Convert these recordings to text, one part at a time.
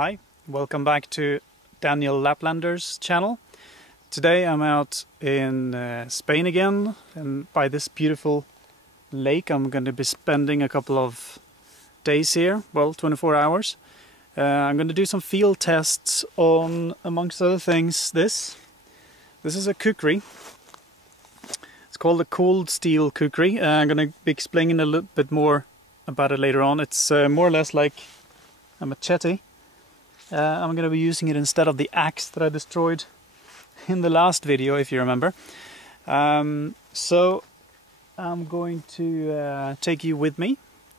Hi, welcome back to Daniel Laplander's channel. Today I'm out in Spain again, and by this beautiful lake I'm going to be spending a couple of days here, well 24 hours. I'm going to do some field tests on, amongst other things, this. This is a Kukri. It's called a cold steel Kukri. I'm going to be explaining a little bit more about it later on. It's more or less like a machete. I'm going to be using it instead of the axe that I destroyed in the last video, if you remember. So I'm going to take you with me.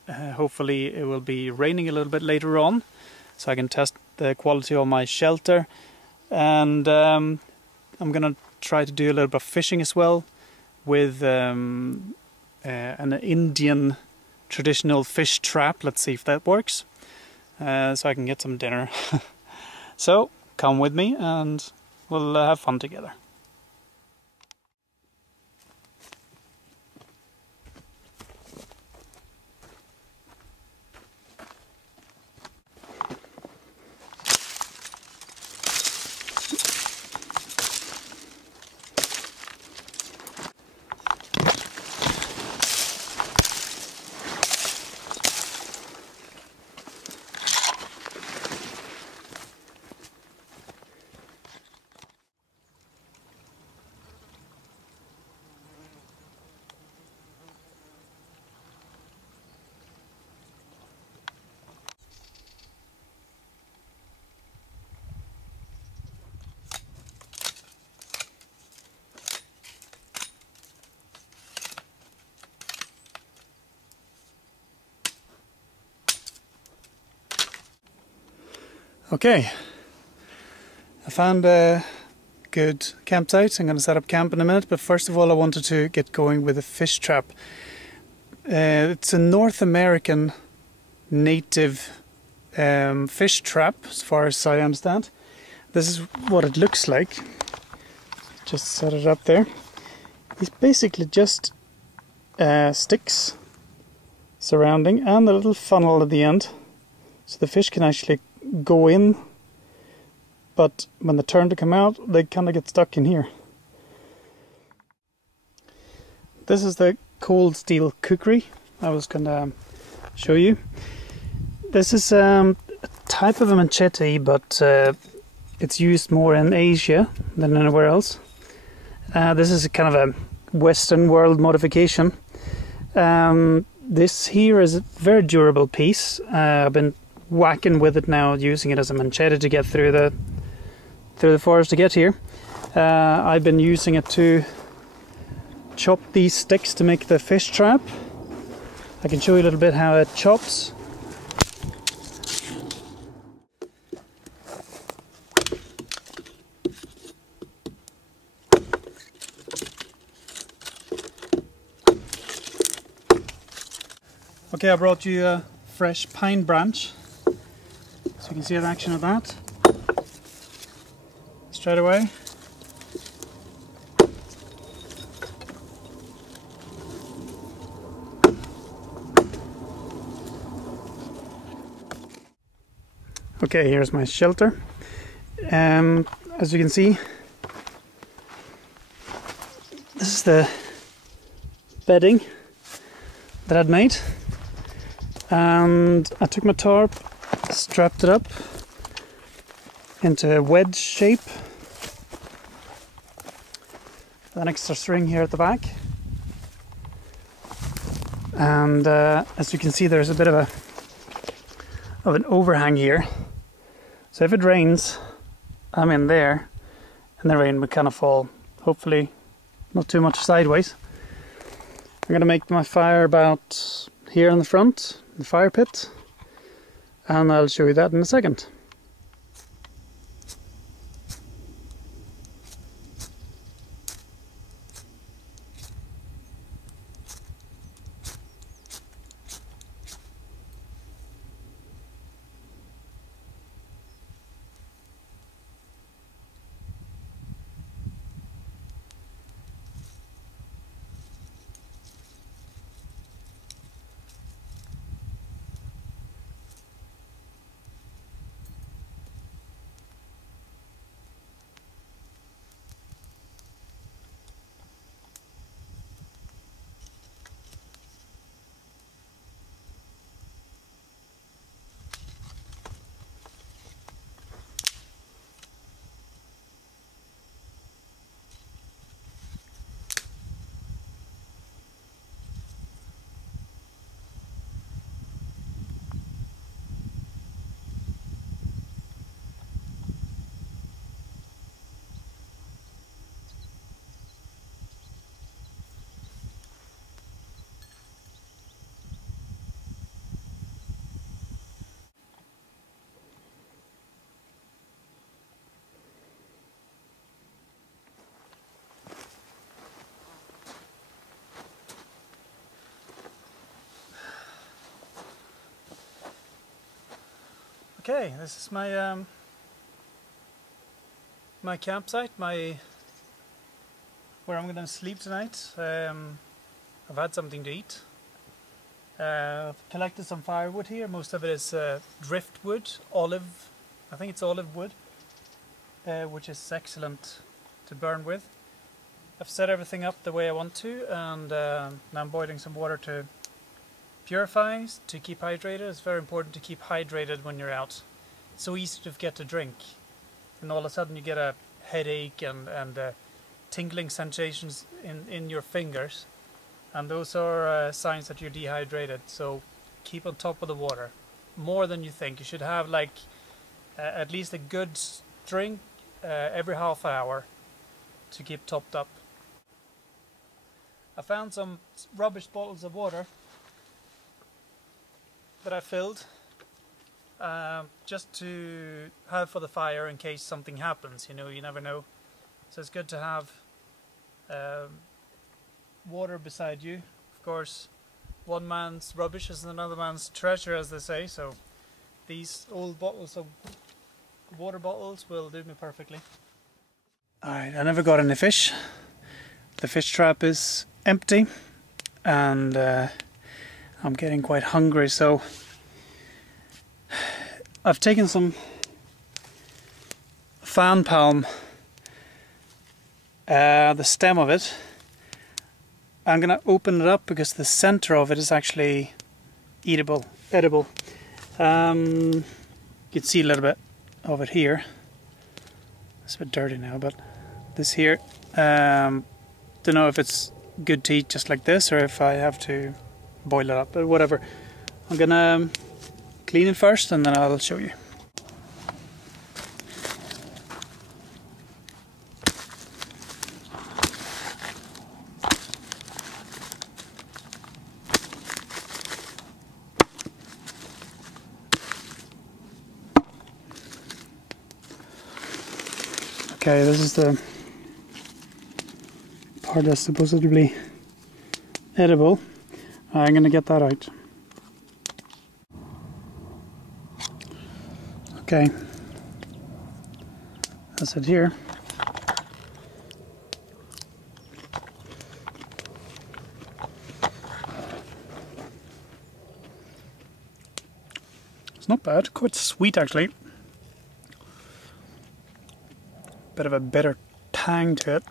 Hopefully it will be raining a little bit later on, so I can test the quality of my shelter. And I'm going to try to do a little bit of fishing as well with an Indian traditional fish trap. Let's see if that works. So I can get some dinner. So come with me and we'll have fun together. Okay, I found a good campsite. I'm going to set up camp in a minute, but first of all I wanted to get going with a fish trap. It's a North American native fish trap, as far as I understand. This is what it looks like. Just set it up there. It's basically just sticks surrounding and a little funnel at the end, so the fish can actually go in, but when they turn to come out they kind of get stuck in here. This is the cold steel Kukri I was gonna show you. This is a type of a machete, but it's used more in Asia than anywhere else. This is a kind of a Western world modification. This here is a very durable piece. I've been whacking with it now, using it as a machete to get through the forest to get here. I've been using it to chop these sticks to make the fish trap. I can show you a little bit how it chops. Okay, I brought you a fresh pine branch, so you can see the action of that straight away. Okay, here's my shelter. As you can see, this is the bedding that I'd made, and I took my tarp, strapped it up into a wedge shape, an extra string here at the back, and as you can see there's a bit of an overhang here, so if it rains I'm in there and the rain would kind of fall, hopefully not too much sideways. I'm going to make my fire about here in the front, the fire pit, and I'll show you that in a second. Okay, this is my my campsite, where I'm gonna sleep tonight. I've had something to eat. I've collected some firewood here. Most of it is driftwood, I think it's olive wood, which is excellent to burn with. I've set everything up the way I want to, and now I'm boiling some water to purify, to keep hydrated. It's very important to keep hydrated when you're out. It's so easy to forget to drink, and all of a sudden you get a headache and tingling sensations in your fingers, and those are signs that you're dehydrated. So keep on top of the water, more than you think. You should have like at least a good drink every half hour to keep topped up. I found some rubbish bottles of water that I filled just to have for the fire in case something happens. You know, you never know. So it's good to have water beside you. Of course, one man's rubbish is another man's treasure, as they say. So these old bottles of water bottles will do me perfectly. Alright, I never got any fish. The fish trap is empty, and I'm getting quite hungry, so I've taken some fan palm, the stem of it. I'm gonna open it up because the center of it is actually edible. You can see a little bit of it here. It's a bit dirty now, but this here, don't know if it's good to eat just like this or if I have to boil it up, but whatever. I'm gonna clean it first and then I'll show you. Okay, this is the part that's supposedly edible. I'm gonna get that out. Okay, that's it here. It's not bad, quite sweet actually. Bit of a bitter tang to it.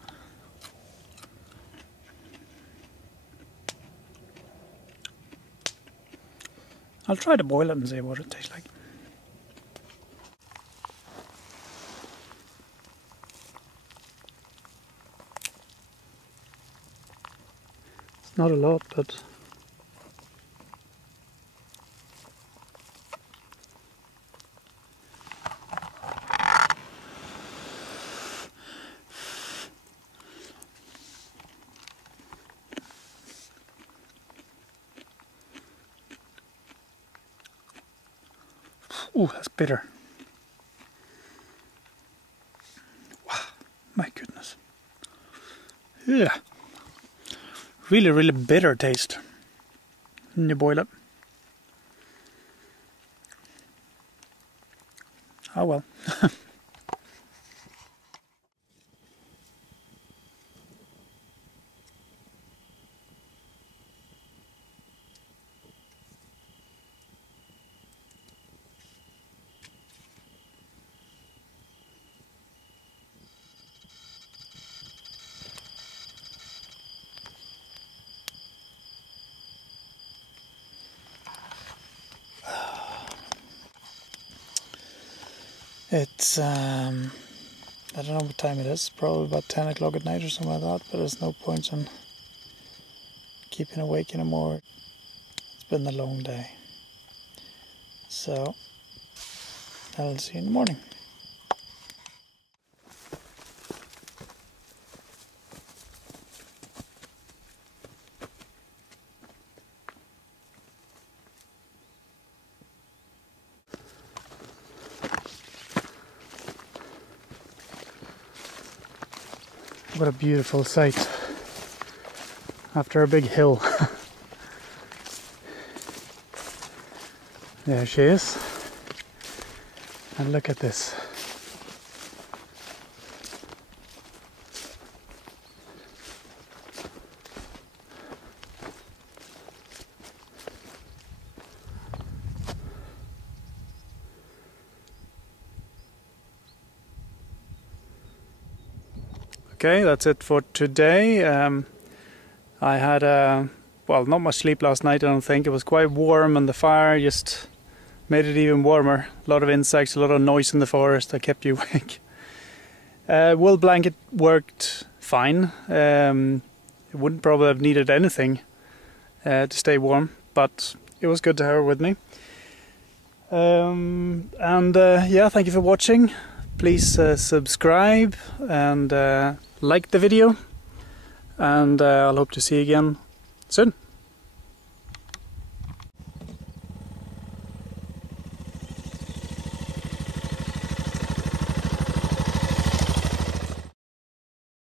I'll try to boil it and see what it tastes like. It's not a lot, but ooh, that's bitter. Wow, my goodness. Yeah. Really, really bitter taste when you boil it. Oh well. It's, I don't know what time it is, probably about 10 o'clock at night or something like that, but there's no point in keeping awake anymore. It's been a long day. So, I'll see you in the morning. What a beautiful sight after a big hill. There she is. And look at this. Okay, that's it for today. I had well, not much sleep last night, I don't think. It was quite warm and the fire just made it even warmer. A lot of insects, a lot of noise in the forest that kept you awake. Wool blanket worked fine. It wouldn't probably have needed anything to stay warm, but it was good to have her with me. Yeah, thank you for watching. Please subscribe and like the video, and I'll hope to see you again soon.